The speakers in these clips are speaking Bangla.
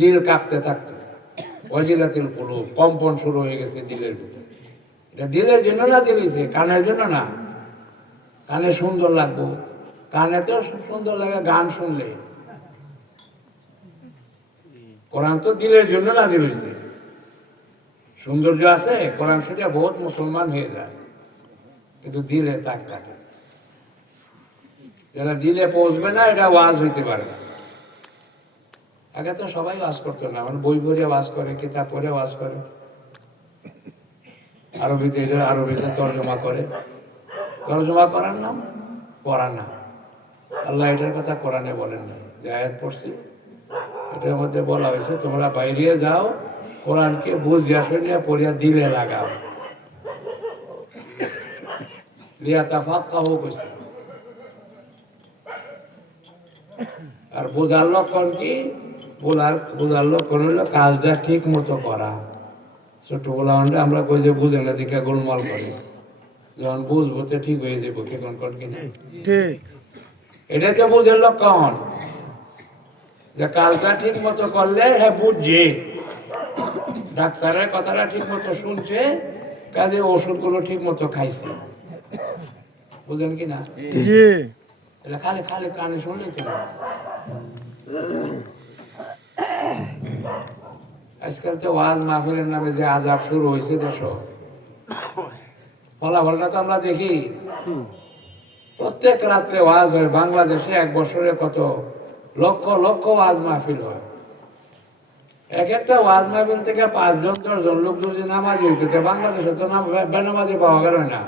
দিল কাঁপতে থাকতো। অজিলাতিল কুলু কম্পন শুরু হয়ে গেছে দিলের ভিতরে। এটা দিলের জন্য না দিলিছে? কানের জন্য না। কানে সুন্দর লাগবো। কানে তো সুন্দর লাগে, গান শুনলে। কোরআন তো দিলের জন্য না দিলিছে সৌন্দর্য আছে, কোরআন শুনে বহুত মুসলমান হয়ে যায়। কিন্তু দিলে তাক থাকে যারা দিলে পৌঁছবে না, এটা ওয়াজ হইতে পারে না। আগে তো সবাই ওয়াজ করতো না মানে বই পড়ে ওয়াজ করে, কিতাব পড়ে ওয়াজ করে। আরবিতে এটা আরবিতে তর্জমা করে। তর্জমা করার নাম? পড়া না আল্লাহ এটার কথা কোরআনে বলেন না আয়াত পড়ছি, এটার মধ্যে বলা হয়েছে, তোমরা বাইরে যাও, কোরআনকে বুঝিয়া শুনিয়া পড়িয়া দিলে লাগাও। লিয়া তাফাক কাহু কইছে। আর বোঝার লক্ষণ কি? বোঝার বোঝার লক্ষণ হলো কাজটা ঠিক মতো করা। ছোট বোলা বলা আমরা কই যে বুঝে না দেখে গোলমাল করে। যখন বুঝব তো ঠিক হয়ে যাব কে কোন কোন কিনা ঠিক। এটা তো বুঝের লক্ষণ যে কাজটা ঠিক মতো করলে হ্যাঁ বুঝছে। ডাক্তারের কথাটা ঠিক মতো শুনছে কাজে ওষুধগুলো ঠিক মতো খাইছে। বুঝলেন কি না? এটা খালি খালি কানে শুনলে তো না। আজকাল তো ওয়াজ মাহফিলের নামে যে আজাব শুরু হয়েছে দেশ ফলাফলটা তো আমরা দেখি। প্রত্যেক রাত্রে ওয়াজ হয়। বাংলাদেশে এক বছরে কত? লক্ষ লক্ষ ওয়াজ মাহফিল হয়। এক একটা ওয়াজ মাহফিল থেকে পাঁচজন দশজন লোক যদি নামাজি হইতো তো বাংলাদেশে তো নাম বেনামাজি পাওয়া গেল না।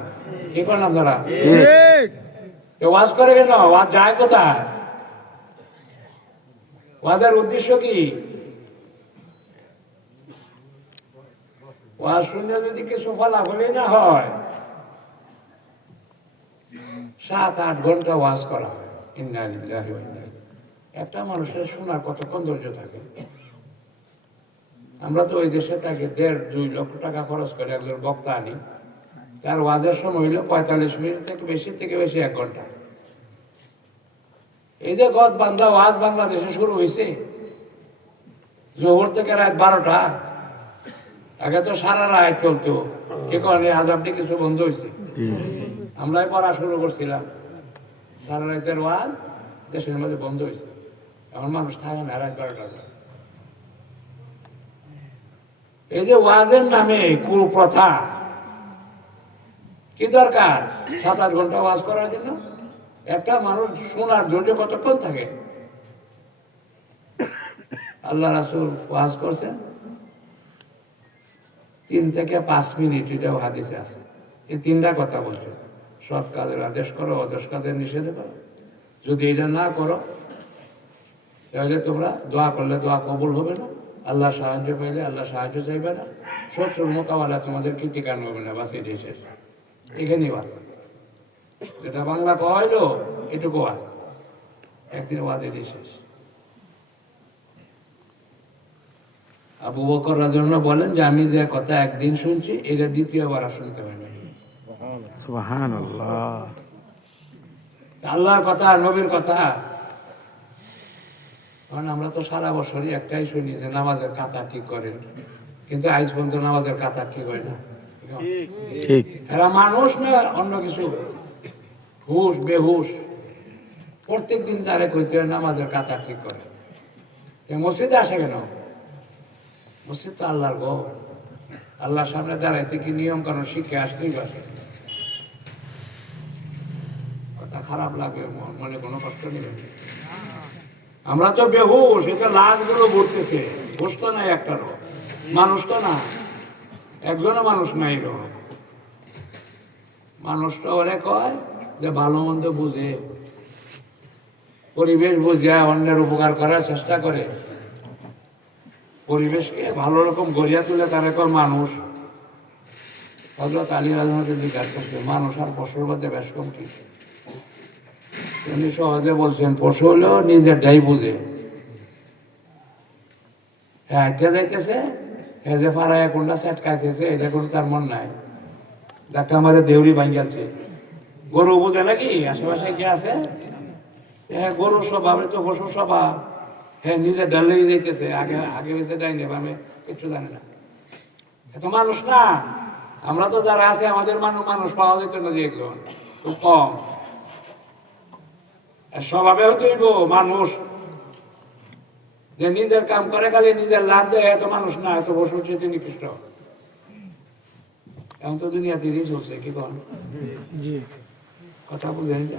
কি করলাম তারা? ঠিক। ওয়াজ করে কেন? ওয়াজ যায় কোথায়? ওয়াজের উদ্দেশ্য কি? ওয়াজ শুনে যদি কিছু ফলাফলই না হয়, সাত আট ঘণ্টা ওয়াজ করা হয়। একটা মানুষের শোনার কতক্ষণ ধৈর্য থাকে? আমরা তো ওই দেশে থাকি, দেড় দুই লক্ষ টাকা খরচ করে একজন বক্তা আনি। তার ওয়াজের সময় হইল পঁয়তাল্লিশ মিনিট থেকে বেশি থেকে বেশি এক ঘণ্টা। এই যে গদ বান্ধা ওয়াজ বাংলাদেশে শুরু হয়েছে জোহর থেকে রাত বারোটা। আগে তো সারা রাত চলতো। কে কারণে আজাবটি কিছু বন্ধ হয়েছে আমরাই পড়া শুরু করছিলাম। সারা রাতের ওয়াজ দেশের মধ্যে বন্ধ হয়েছে এখন মানুষ থাকে না রাত বারোটা এই যে ওয়াজের নামে কুপ্রথা কি দরকার? সাত আট ঘণ্টা ওয়াজ করার জন্য? একটা মানুষ শোনার ধৈর্য কতক্ষণ থাকে? আল্লাহ রাসুল ওয়াজ করছেন। তিন থেকে পাঁচ মিনিট এটাও হাদিসে আছে। এই তিনটা কথা বলছে। সৎ কাজের আদেশ করো অদেশ কাজের নিষেধ করো। যদি এটা না করো, তাহলে তোমরা দোয়া করলে দোয়া কবুল হবে না। আল্লাহ সাহায্য পাইলে আল্লাহ সাহায্য চাইবে না। শত্রুর মোকাবেলা তোমাদের কৃতিকান হবে না। বাস এটাই শেষ। এখানেই বাস। যেটা বাংলা কইলো এটুকু আস একদিন ওয়াজ এটাই শেষ। আবু বকর রাজন বলেন যে আমি যে কথা একদিন শুনছি এটা দ্বিতীয়বার আর শুনতে পারি আল্লাহর কথা নবীর কথা। কারণ আমরা তো সারা বছরই একটাই শুনি যে নামাজের কাতা ঠিক করেন। কিন্তু আজ পর্যন্ত নামাজের কাতা ঠিক হয় না। ঠিক। এরা মানুষ না অন্য কিছু। হুশ বেহুশ। প্রত্যেক দিন তারে কইতে হয় নামাজের কাতা ঠিক করে মসজিদে আসে কেন? মসজিদ তো আল্লাহর গো, আল্লাহর সামনে দাঁড়াইতে কি নিয়ম কারণ শিখে আসতেই পারে? কথা খারাপ লাগে, মনে কোনো কষ্ট নেবেন না। আমরা তো বেহুশ এটা লাখগুলো ঘুরতেছে হুশ তো নাই একটারও মানুষ তো না। একজনও মানুষ নাই রো মানুষটা ওরে কয় যে, ভালো মন্দ বুঝে, পরিবেশ বুঝে, অন্যের উপকার করার চেষ্টা করে। পরিবেশকে ভালো রকম গড়িয়া তুলে তারা কর মানুষ। হজরত আলী রাজনীতি জিজ্ঞাসা করছে, মানুষ আর পশুর মধ্যে বেশ কম কি? উনি সহজে বলছেন পশু হলেও নিজেরটাই বুঝে। হ্যাঁ যাইতেছে হ্যাঁ যে ফারায় কোনটা সেট খাইতেছে, এটা কোনো তার মন নাই। দেখা আমাদের দেউরি ভাঙ্গাচ্ছে গরু বুঝে নাকি? আশেপাশে কে আছে? হ্যাঁ গরুর স্বভাব তো পশুর স্বভাব। হ্যাঁ নিজে লেগে যাইতেছে। আগে আগে বেঁচে ডাইনি আমি কিচ্ছু জানি না। এত মানুষ না। আমরা তো যারা আছে আমাদের মানুষ মানুষ পাওয়া যেত না যে একজন। খুব কম। আর স্বভাবেও মানুষ। যে নিজের কাম করে খালি নিজের লাভ দেয় এত মানুষ না এত বছর তিনি নিকৃষ্ট। এখন তো দুনিয়া দিনই চলছে কি কন? জি। কথা বুঝেন জি।